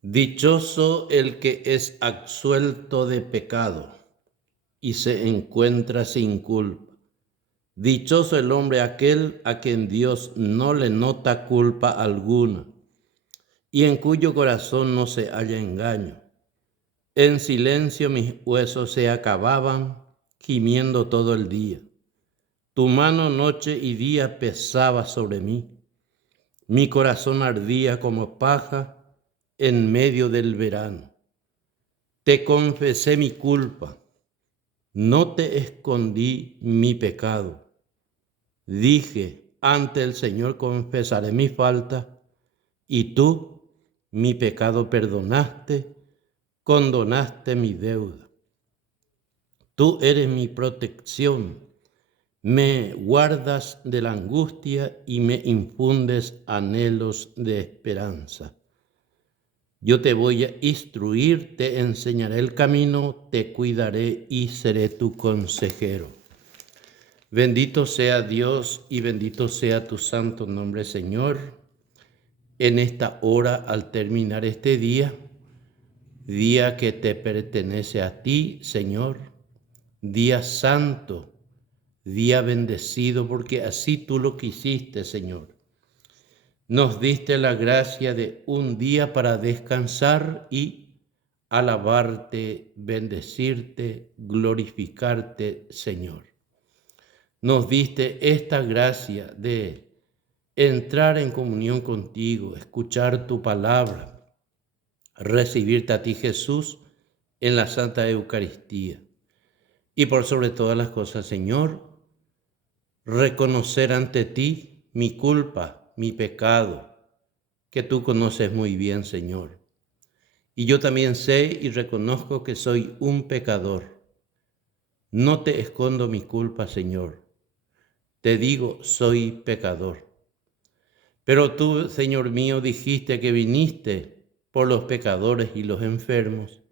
Dichoso el que es absuelto de pecado y se encuentra sin culpa. Dichoso el hombre aquel a quien Dios no le nota culpa alguna y en cuyo corazón no se halla engaño. En silencio mis huesos se acababan, gimiendo todo el día. Tu mano noche y día pesaba sobre mí. Mi corazón ardía como paja en medio del verano. Te confesé mi culpa, no te escondí mi pecado. Dije, ante el Señor confesaré mi falta, y tú mi pecado perdonaste, condonaste mi deuda. Tú eres mi protección, me guardas de la angustia y me infundes anhelos de esperanza. Yo te voy a instruir, te enseñaré el camino, te cuidaré y seré tu consejero. Bendito sea Dios y bendito sea tu santo nombre, Señor. En esta hora, al terminar este día que te pertenece a ti, Señor, día santo, día bendecido, porque así tú lo quisiste, Señor. Nos diste la gracia de un día para descansar y alabarte, bendecirte, glorificarte, Señor. Nos diste esta gracia de entrar en comunión contigo, escuchar tu palabra, recibirte a ti, Jesús, en la Santa Eucaristía. Y por sobre todas las cosas, Señor, reconocer ante ti mi culpa, mi pecado, que tú conoces muy bien, Señor. Y yo también sé y reconozco que soy un pecador. No te escondo mi culpa, Señor. Te digo, soy pecador. Pero tú, Señor mío, dijiste que viniste por los pecadores y los enfermos,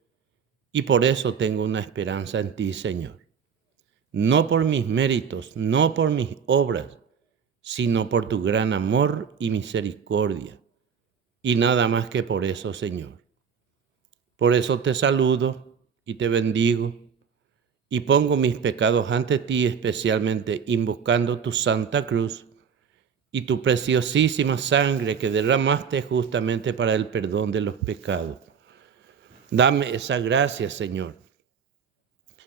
y por eso tengo una esperanza en ti, Señor. No por mis méritos, no por mis obras, sino por tu gran amor y misericordia. Y nada más que por eso, Señor. Por eso te saludo y te bendigo y pongo mis pecados ante ti, especialmente invocando tu santa cruz y tu preciosísima sangre que derramaste justamente para el perdón de los pecados. Dame esa gracia, Señor,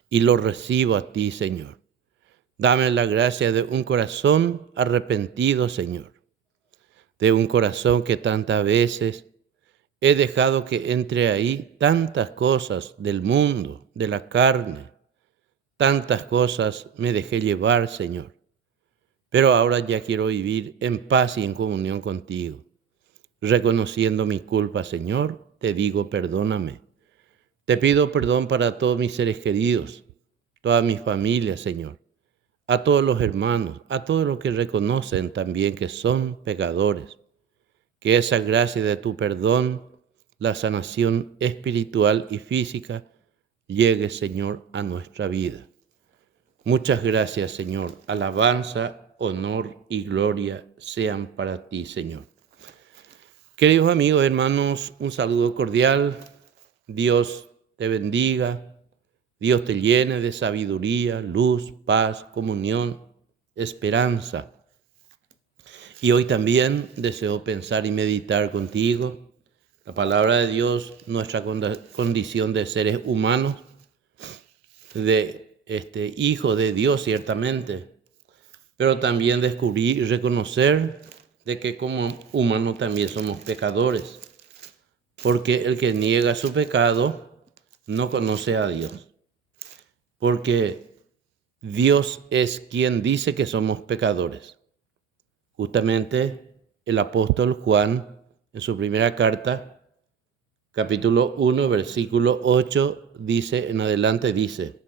y lo recibo a ti, Señor. Dame la gracia de un corazón arrepentido, Señor, de un corazón que tantas veces he dejado que entre ahí tantas cosas del mundo, de la carne, tantas cosas me dejé llevar, Señor. Pero ahora ya quiero vivir en paz y en comunión contigo. Reconociendo mi culpa, Señor, te digo, perdóname. Te pido perdón para todos mis seres queridos, toda mi familia, Señor, a todos los hermanos, a todos los que reconocen también que son pecadores. Que esa gracia de tu perdón, la sanación espiritual y física, llegue, Señor, a nuestra vida. Muchas gracias, Señor. Alabanza, honor y gloria sean para ti, Señor. Queridos amigos, hermanos, un saludo cordial. Dios te bendiga. Dios te llene de sabiduría, luz, paz, comunión, esperanza. Y hoy también deseo pensar y meditar contigo la palabra de Dios, nuestra condición de seres humanos, de hijo de Dios ciertamente, pero también descubrir y reconocer de que como humanos también somos pecadores, porque el que niega su pecado no conoce a Dios, porque Dios es quien dice que somos pecadores. Justamente el apóstol Juan, en su primera carta, capítulo 1, versículo 8, dice en adelante, dice: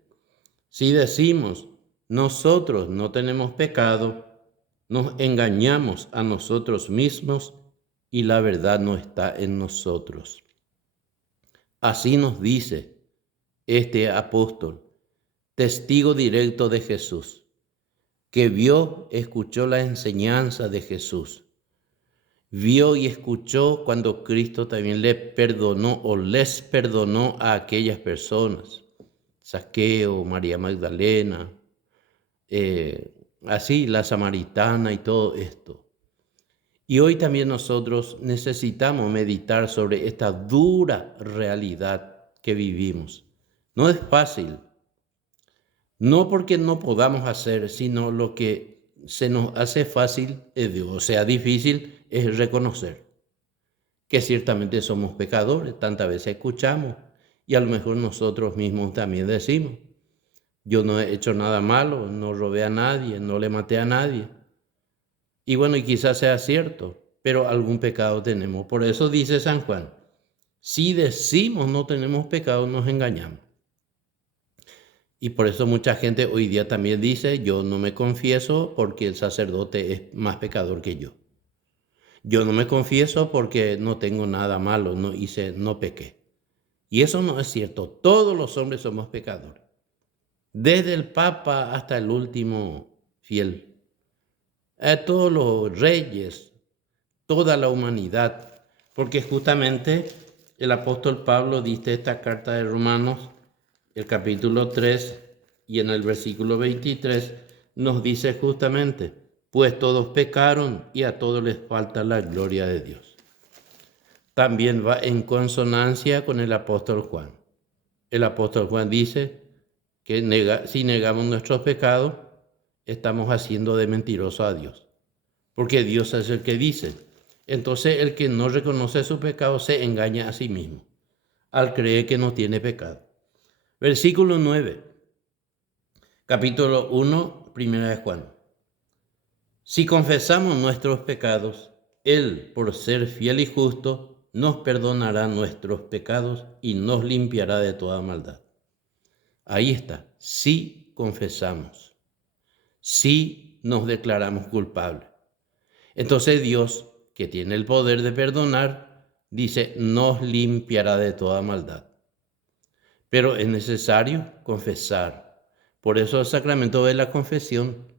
si decimos nosotros no tenemos pecado, nos engañamos a nosotros mismos y la verdad no está en nosotros. Así nos dice este apóstol, testigo directo de Jesús, que vio, escuchó la enseñanza de Jesús. vio y escuchó cuando Cristo también le perdonó o les perdonó a aquellas personas. Zaqueo, María Magdalena, así la samaritana y todo esto. Y hoy también nosotros necesitamos meditar sobre esta dura realidad que vivimos. No es fácil, no porque no podamos hacer, sino lo que se nos hace fácil, o sea, difícil, es reconocer que ciertamente somos pecadores. Tantas veces escuchamos y a lo mejor nosotros mismos también decimos, yo no he hecho nada malo, no robé a nadie, no le maté a nadie. Y bueno, y quizás sea cierto, pero algún pecado tenemos. Por eso dice San Juan, si decimos no tenemos pecado, nos engañamos. Y por eso mucha gente hoy día también dice, yo no me confieso porque el sacerdote es más pecador que yo. Yo no me confieso porque no tengo nada malo, no pequé. Y eso no es cierto. Todos los hombres somos pecadores. Desde el Papa hasta el último fiel. A todos los reyes, toda la humanidad. Porque justamente el apóstol Pablo dice esta carta de Romanos, el capítulo 3 y en el versículo 23, nos dice justamente, pues todos pecaron y a todos les falta la gloria de Dios. También va en consonancia con el apóstol Juan. El apóstol Juan dice que si negamos nuestros pecados, estamos haciendo de mentiroso a Dios, porque Dios es el que dice. Entonces el que no reconoce su pecado se engaña a sí mismo, al creer que no tiene pecado. Versículo 9, capítulo 1, primera de Juan. Si confesamos nuestros pecados, Él, por ser fiel y justo, nos perdonará nuestros pecados y nos limpiará de toda maldad. Ahí está, si confesamos, si nos declaramos culpables. Entonces Dios, que tiene el poder de perdonar, dice, nos limpiará de toda maldad. Pero es necesario confesar. Por eso el sacramento de la confesión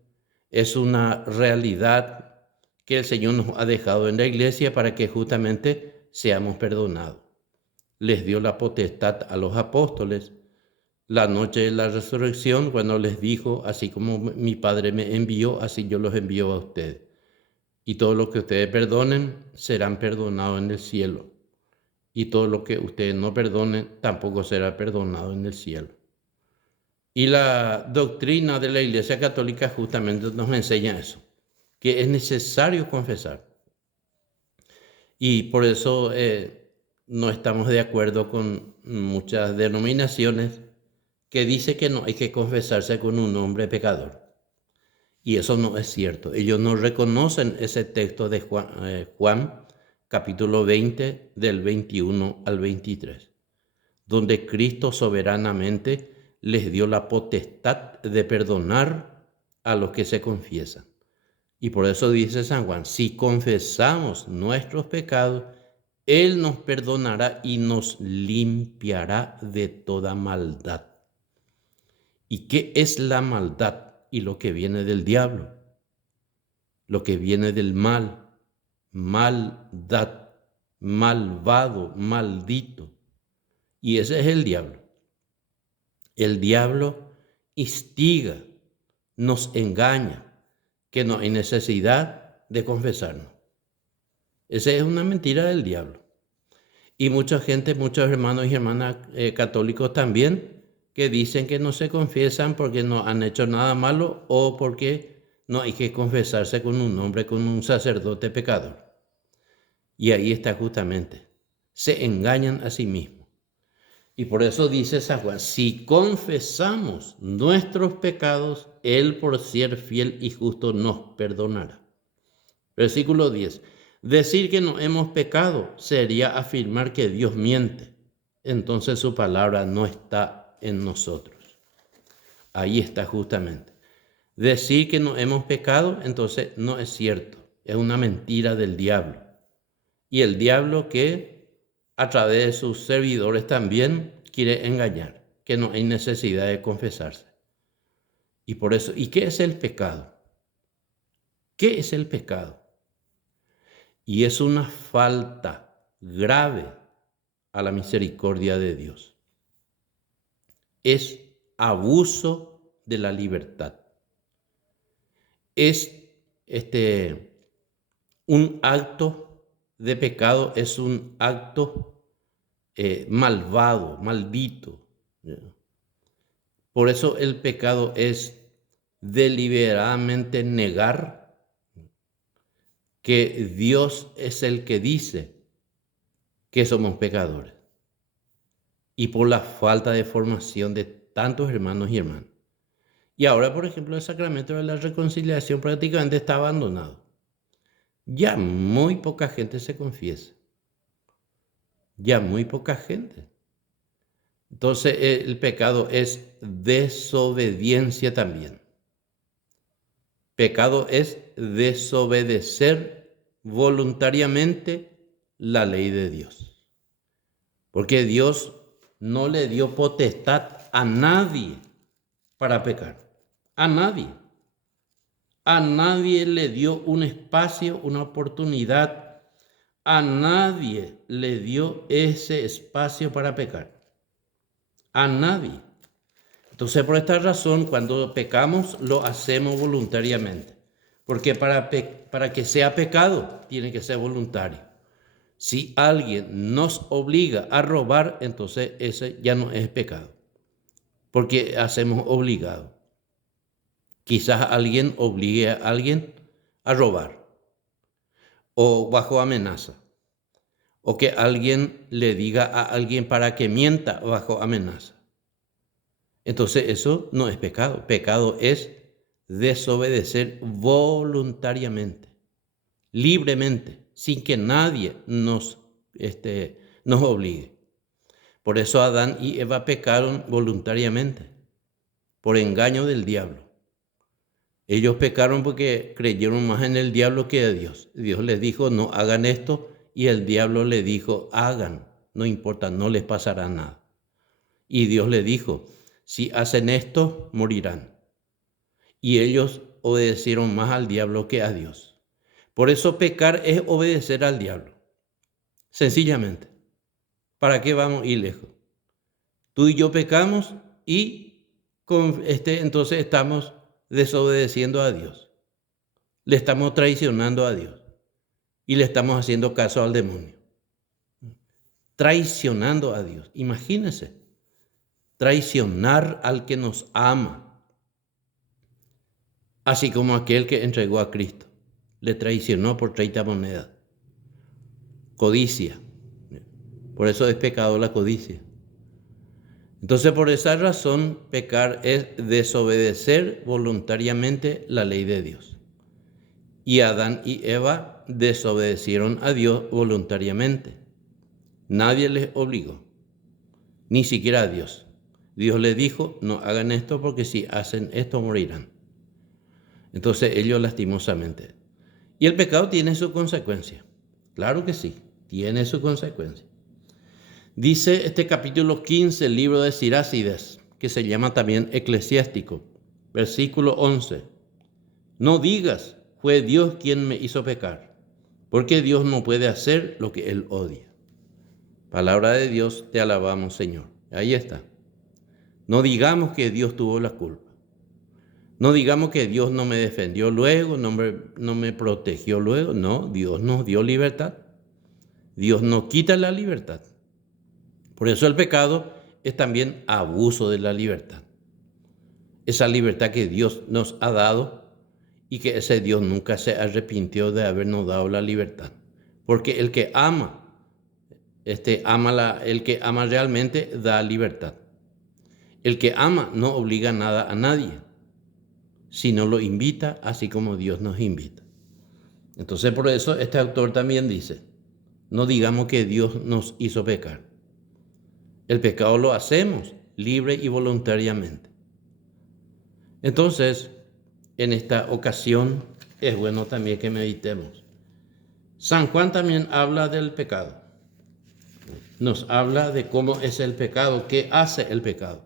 es una realidad que el Señor nos ha dejado en la iglesia para que justamente seamos perdonados. Les dio la potestad a los apóstoles la noche de la resurrección cuando les dijo, así como mi Padre me envió, así yo los envío a ustedes. Y todo lo que ustedes perdonen serán perdonados en el cielo. Y todo lo que ustedes no perdonen tampoco será perdonado en el cielo. Y la doctrina de la Iglesia Católica justamente nos enseña eso, que es necesario confesar. Y por eso no estamos de acuerdo con muchas denominaciones que dicen que no hay que confesarse con un hombre pecador. Y eso no es cierto. Ellos no reconocen ese texto de Juan capítulo 20, del 21 al 23, donde Cristo soberanamente les dio la potestad de perdonar a los que se confiesan. Y por eso dice San Juan, si confesamos nuestros pecados, Él nos perdonará y nos limpiará de toda maldad. ¿Y qué es la maldad? Y lo que viene del diablo, lo que viene del mal, maldad, malvado, maldito. Y ese es el diablo. El diablo instiga, nos engaña, que no hay necesidad de confesarnos. Esa es una mentira del diablo. Y mucha gente, muchos hermanos y hermanas católicos también, que dicen que no se confiesan porque no han hecho nada malo o porque no hay que confesarse con un hombre, con un sacerdote pecador. Y ahí está justamente, se engañan a sí mismos. Y por eso dice San Juan, si confesamos nuestros pecados, Él por ser fiel y justo nos perdonará. Versículo 10. Decir que no hemos pecado sería afirmar que Dios miente. Entonces su palabra no está en nosotros. Ahí está justamente. Decir que no hemos pecado, entonces no es cierto. Es una mentira del diablo. Y el diablo que a través de sus servidores también quiere engañar, que no hay necesidad de confesarse. Y por eso, ¿y qué es el pecado? ¿Qué es el pecado? Y es una falta grave a la misericordia de Dios. Es abuso de la libertad. Es un acto de pecado, es un acto malvado, maldito. Por eso el pecado es deliberadamente negar que Dios es el que dice que somos pecadores. Y por la falta de formación de tantos hermanos y hermanas. Y ahora, por ejemplo, el sacramento de la reconciliación prácticamente está abandonado. Ya muy poca gente se confiesa. Ya muy poca gente. Entonces el pecado es desobediencia también. Pecado es desobedecer voluntariamente la ley de Dios. Porque Dios no le dio potestad a nadie para pecar. A nadie. A nadie le dio un espacio, una oportunidad. A nadie le dio ese espacio para pecar. A nadie. Entonces, por esta razón, cuando pecamos, lo hacemos voluntariamente. Porque para que sea pecado, tiene que ser voluntario. Si alguien nos obliga a robar, entonces ese ya no es pecado. Porque hacemos obligado. Quizás alguien obligue a alguien a robar. O bajo amenaza. O que alguien le diga a alguien para que mienta bajo amenaza. Entonces eso no es pecado. Pecado es desobedecer voluntariamente, libremente, sin que nadie nos obligue. Por eso Adán y Eva pecaron voluntariamente, por engaño del diablo. Ellos pecaron porque creyeron más en el diablo que a Dios. Dios les dijo, no hagan esto, y el diablo les dijo, hagan, no importa, no les pasará nada. Y Dios les dijo, si hacen esto, morirán. Y ellos obedecieron más al diablo que a Dios. Por eso pecar es obedecer al diablo. Sencillamente. ¿Para qué vamos a ir lejos? Tú y yo pecamos y entonces estamos desobedeciendo a Dios. Le estamos traicionando a Dios. Y le estamos haciendo caso al demonio. Traicionando a Dios. Imagínense. Traicionar al que nos ama. Así como aquel que entregó a Cristo. Le traicionó por 30 monedas. Codicia. Por eso es pecado la codicia. Entonces, por esa razón, pecar es desobedecer voluntariamente la ley de Dios. Y Adán y Eva desobedecieron a Dios voluntariamente. Nadie les obligó, ni siquiera a Dios. Dios les dijo, no hagan esto porque si hacen esto morirán. Entonces ellos lastimosamente. Y el pecado tiene su consecuencia. Claro que sí, tiene su consecuencia. Dice este capítulo 15, el libro de Sirácides, que se llama también Eclesiástico, versículo 11. No digas, fue Dios quien me hizo pecar, porque Dios no puede hacer lo que Él odia. Palabra de Dios, te alabamos, Señor. Ahí está. No digamos que Dios tuvo la culpa. No digamos que Dios no me defendió luego, no me protegió luego. No, Dios nos dio libertad. Dios no quita la libertad. Por eso el pecado es también abuso de la libertad. Esa libertad que Dios nos ha dado y que ese Dios nunca se arrepintió de habernos dado la libertad. Porque el que ama, el que ama realmente da libertad. El que ama no obliga nada a nadie, sino lo invita así como Dios nos invita. Entonces por eso este autor también dice, no digamos que Dios nos hizo pecar. El pecado lo hacemos libre y voluntariamente. Entonces, en esta ocasión es bueno también que meditemos. San Juan también habla del pecado. Nos habla de cómo es el pecado, qué hace el pecado.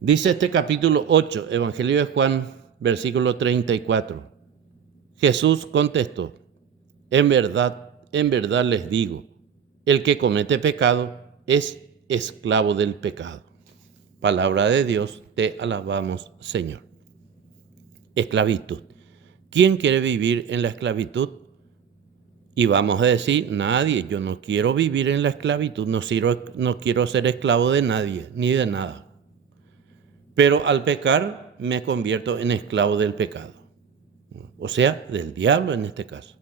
Dice este capítulo 8, Evangelio de Juan, versículo 34. Jesús contestó, en verdad les digo, el que comete pecado es esclavo del pecado. Palabra de Dios, te alabamos, Señor. Esclavitud. ¿Quién quiere vivir en la esclavitud? Y vamos a decir, nadie. Yo no quiero vivir en la esclavitud, no quiero ser esclavo de nadie, ni de nada. Pero al pecar me convierto en esclavo del pecado. O sea, del diablo en este caso.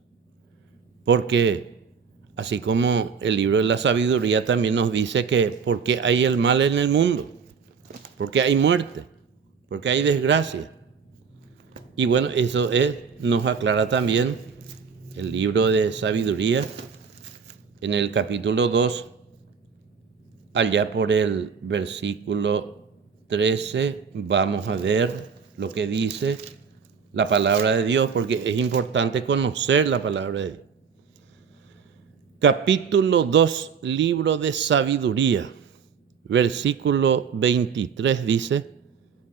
Porque así como el libro de la sabiduría también nos dice que porque hay el mal en el mundo, porque hay muerte, porque hay desgracia. Y bueno, eso nos aclara también el libro de sabiduría en el capítulo 2, allá por el versículo 13, vamos a ver lo que dice la palabra de Dios, porque es importante conocer la palabra de Dios. Capítulo 2, libro de sabiduría, versículo 23 dice,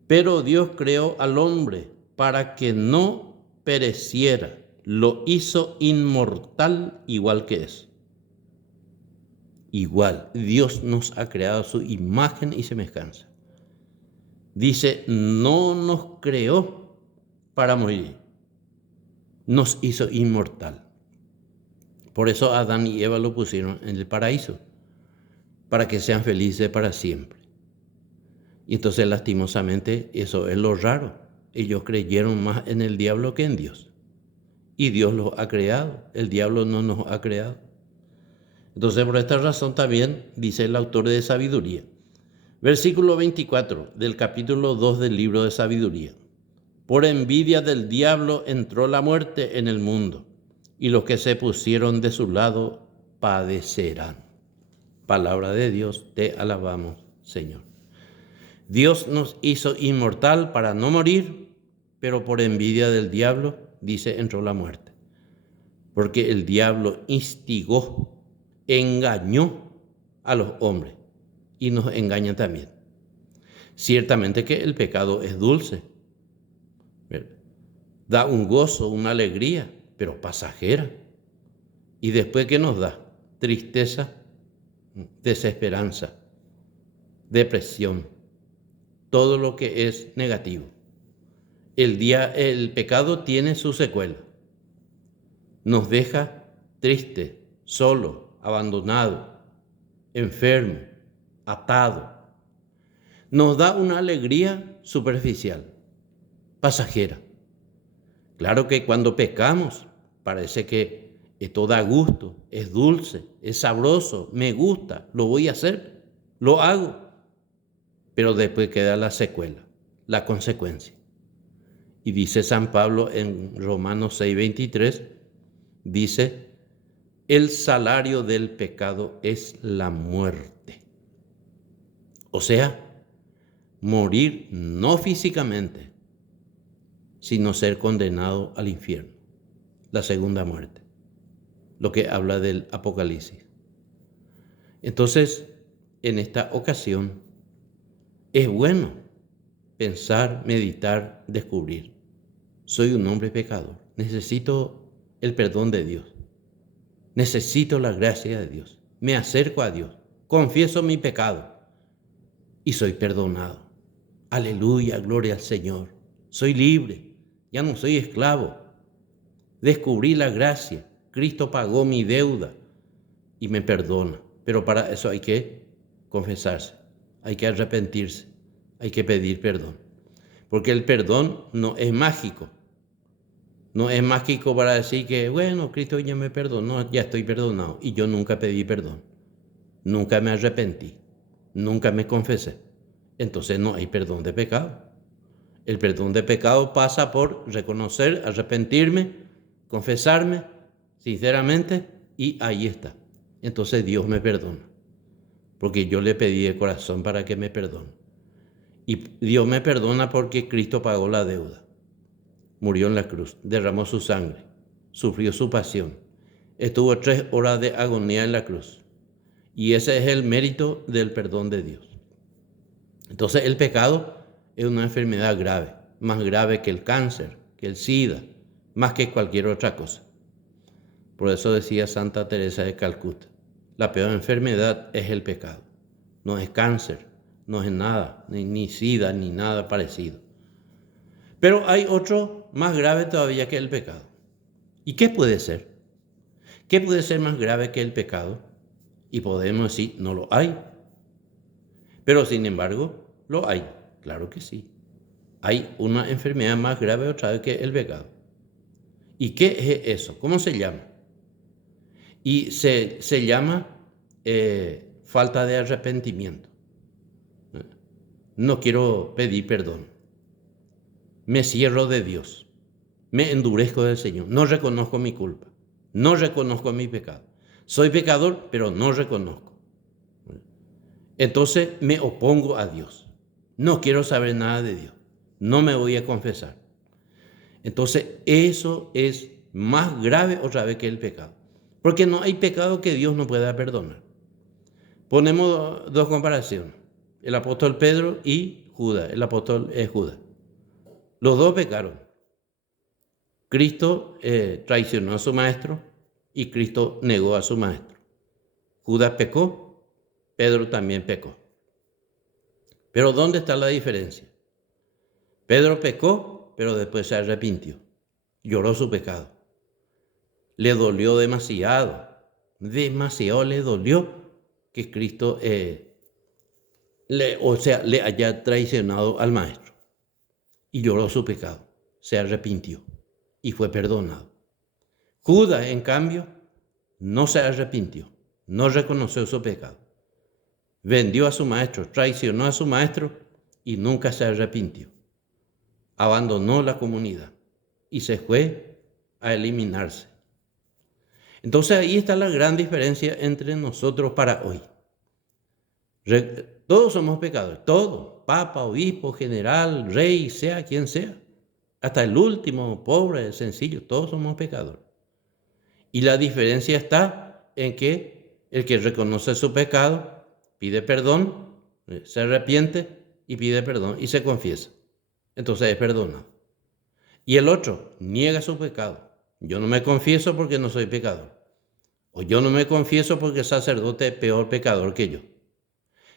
pero Dios creó al hombre para que no pereciera, lo hizo inmortal igual que es. Igual, Dios nos ha creado a su imagen y semejanza. Dice, no nos creó para morir, nos hizo inmortal. Por eso Adán y Eva lo pusieron en el paraíso, para que sean felices para siempre. Y entonces, lastimosamente, eso es lo raro. Ellos creyeron más en el diablo que en Dios. Y Dios los ha creado, el diablo no nos ha creado. Entonces, por esta razón también dice el autor de sabiduría. Versículo 24 del capítulo 2 del libro de sabiduría. Por envidia del diablo entró la muerte en el mundo, y los que se pusieron de su lado padecerán. Palabra de Dios, te alabamos, Señor. Dios nos hizo inmortal para no morir, pero por envidia del diablo, dice, entró la muerte. Porque el diablo instigó, engañó a los hombres y nos engaña también. Ciertamente que el pecado es dulce, ¿verdad? Da un gozo, una alegría, pero pasajera. Y después, ¿qué nos da? Tristeza, desesperanza, depresión, todo lo que es negativo. El pecado tiene su secuela. Nos deja triste, solo, abandonado, enfermo, atado. Nos da una alegría superficial, pasajera. Claro que cuando pecamos parece que esto da gusto, es dulce, es sabroso, me gusta, lo voy a hacer, lo hago. Pero después queda la secuela, la consecuencia. Y dice San Pablo en Romanos 6:23, dice, el salario del pecado es la muerte. O sea, morir no físicamente, sino ser condenado al infierno, la segunda muerte, lo que habla del Apocalipsis. Entonces, en esta ocasión, es bueno pensar, meditar, descubrir. Soy un hombre pecador, necesito el perdón de Dios, necesito la gracia de Dios, me acerco a Dios, confieso mi pecado y soy perdonado. Aleluya, gloria al Señor. Soy libre, ya no soy esclavo. Descubrí la gracia, Cristo pagó mi deuda y me perdona. Pero para eso hay que confesarse, hay que arrepentirse, hay que pedir perdón. Porque el perdón no es mágico. No es mágico para decir que, bueno, Cristo ya me perdonó, ya estoy perdonado. Y yo nunca pedí perdón, nunca me arrepentí, nunca me confesé. Entonces no hay perdón de pecado. El perdón de pecado pasa por reconocer, arrepentirme, confesarme sinceramente y ahí está. Entonces Dios me perdona, porque yo le pedí de corazón para que me perdone. Y Dios me perdona porque Cristo pagó la deuda. Murió en la cruz, derramó su sangre, sufrió su pasión. Estuvo 3 horas de agonía en la cruz. Y ese es el mérito del perdón de Dios. Entonces el pecado es una enfermedad grave, más grave que el cáncer, que el SIDA, más que cualquier otra cosa. Por eso decía Santa Teresa de Calcuta, la peor enfermedad es el pecado. No es cáncer, no es nada, ni sida, ni nada parecido. Pero hay otro más grave todavía que el pecado. ¿Y qué puede ser? ¿Qué puede ser más grave que el pecado? Y podemos decir, no lo hay. Pero sin embargo, lo hay. Claro que sí. Hay una enfermedad más grave otra vez que el pecado. ¿Y qué es eso? ¿Cómo se llama? Y se llama falta de arrepentimiento. No quiero pedir perdón. Me cierro de Dios. Me endurezco del Señor. No reconozco mi culpa. No reconozco mi pecado. Soy pecador, pero no reconozco. Entonces me opongo a Dios. No quiero saber nada de Dios. No me voy a confesar. Entonces eso es más grave otra vez que el pecado. Porque no hay pecado que Dios no pueda perdonar. Ponemos dos comparaciones. El apóstol Pedro y Judas. El apóstol Judas. Los dos pecaron. Cristo traicionó a su maestro y Cristo negó a su maestro. Judas pecó, Pedro también pecó. Pero ¿dónde está la diferencia? Pedro pecó, pero después se arrepintió. Lloró su pecado. Le dolió demasiado. Demasiado le dolió que Cristo le haya traicionado al maestro. Y lloró su pecado. Se arrepintió y fue perdonado. Judas, en cambio, no se arrepintió. No reconoció su pecado. Vendió a su maestro, traicionó a su maestro y nunca se arrepintió. Abandonó la comunidad y se fue a eliminarse. Entonces ahí está la gran diferencia entre nosotros para hoy. Todos somos pecadores, todos, papa, obispo, general, rey, sea quien sea, hasta el último, pobre, sencillo, todos somos pecadores. Y la diferencia está en que el que reconoce su pecado pide perdón, se arrepiente y pide perdón y se confiesa. Entonces es perdonado. Y el otro niega su pecado. Yo no me confieso porque no soy pecador. O yo no me confieso porque el sacerdote es peor pecador que yo.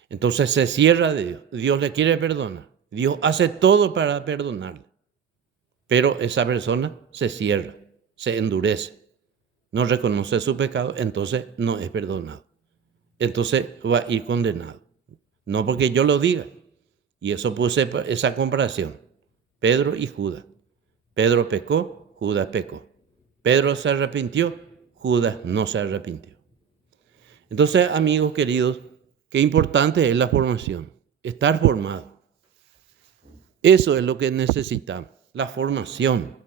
Entonces se cierra de Dios. Dios le quiere perdonar. Dios hace todo para perdonarle. Pero esa persona se cierra, se endurece. No reconoce su pecado, entonces no es perdonado. Entonces va a ir condenado. No porque yo lo diga. Y eso puse esa comparación. Pedro y Judas. Pedro pecó, Judas pecó. Pedro se arrepintió, Judas no se arrepintió. Entonces, amigos queridos, qué importante es la formación. Estar formado. Eso es lo que necesitamos, la formación.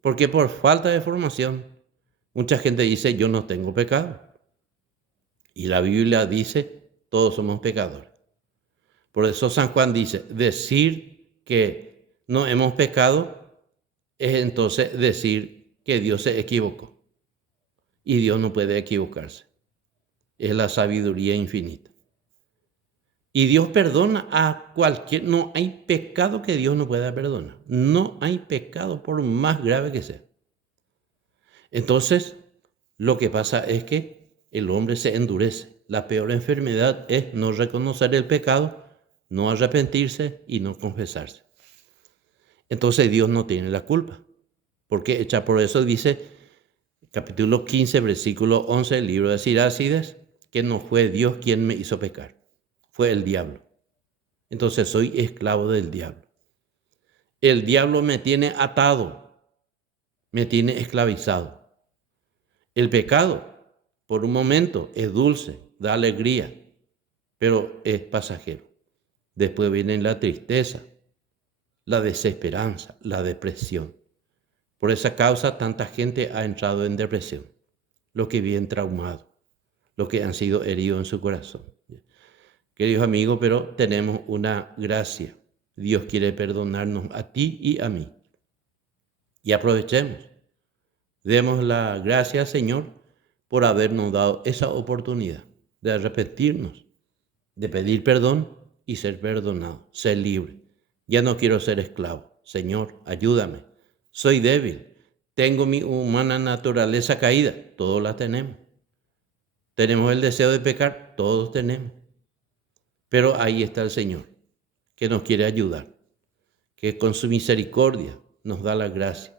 Porque por falta de formación, mucha gente dice, yo no tengo pecado. Y la Biblia dice, todos somos pecadores. Por eso San Juan dice, decir que no hemos pecado es entonces decir que Dios se equivocó. Y Dios no puede equivocarse. Es la sabiduría infinita. Y Dios perdona a cualquier... No hay pecado que Dios no pueda perdonar. No hay pecado por más grave que sea. Entonces, lo que pasa es que el hombre se endurece. La peor enfermedad es no reconocer el pecado, no arrepentirse y no confesarse. Entonces Dios no tiene la culpa. Porque por eso dice, capítulo 15, versículo 11 del libro de Sirácides, que no fue Dios quien me hizo pecar, fue el diablo. Entonces soy esclavo del diablo. El diablo me tiene atado, me tiene esclavizado. El pecado, por un momento, es dulce, da alegría, pero es pasajero. Después viene la tristeza, la desesperanza, la depresión. Por esa causa, tanta gente ha entrado en depresión, los que viven traumados, los que han sido heridos en su corazón. Queridos amigos, pero tenemos una gracia. Dios quiere perdonarnos a ti y a mí. Y aprovechemos. Demos la gracia al Señor por habernos dado esa oportunidad de arrepentirnos, de pedir perdón y ser perdonado, ser libre. Ya no quiero ser esclavo. Señor, ayúdame. Soy débil. Tengo mi humana naturaleza caída, todos la tenemos. Tenemos el deseo de pecar, todos tenemos. Pero ahí está el Señor, que nos quiere ayudar, que con su misericordia nos da la gracia.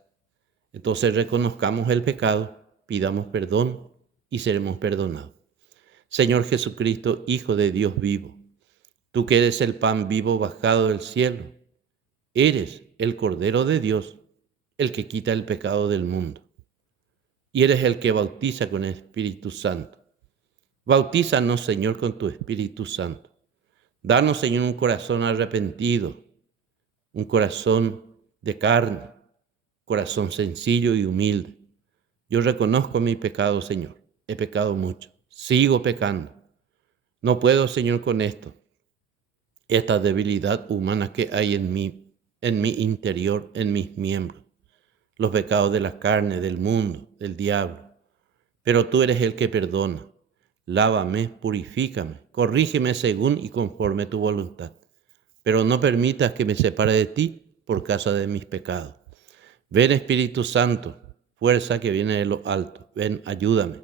Entonces reconozcamos el pecado, pidamos perdón y seremos perdonados. Señor Jesucristo, Hijo de Dios vivo, tú que eres el pan vivo bajado del cielo, eres el Cordero de Dios, el que quita el pecado del mundo, y eres el que bautiza con el Espíritu Santo. Bautízanos, Señor, con tu Espíritu Santo. Danos, Señor, un corazón arrepentido, un corazón de carne, corazón sencillo y humilde. Yo reconozco mi pecado, Señor. He pecado mucho. Sigo pecando. No puedo, Señor, con esto. Esta debilidad humana que hay en mi interior, en mis miembros. Los pecados de la carne, del mundo, del diablo. Pero tú eres el que perdona. Lávame, purifícame, corrígeme según y conforme tu voluntad. Pero no permitas que me separe de ti por causa de mis pecados. Ven, Espíritu Santo, fuerza que viene de lo alto. Ven, ayúdame.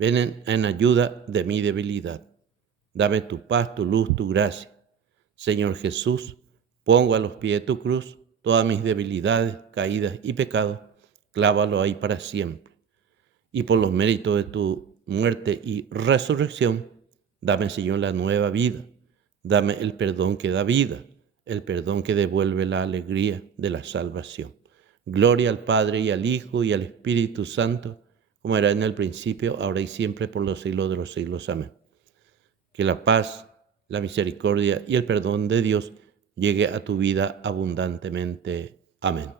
Ven en ayuda de mi debilidad. Dame tu paz, tu luz, tu gracia. Señor Jesús, pongo a los pies de tu cruz todas mis debilidades, caídas y pecados. Clávalo ahí para siempre. Y por los méritos de tu muerte y resurrección, dame, Señor, la nueva vida. Dame el perdón que da vida, el perdón que devuelve la alegría de la salvación. Gloria al Padre y al Hijo y al Espíritu Santo, como era en el principio, ahora y siempre, por los siglos de los siglos. Amén. Que la paz, la misericordia y el perdón de Dios llegue a tu vida abundantemente. Amén.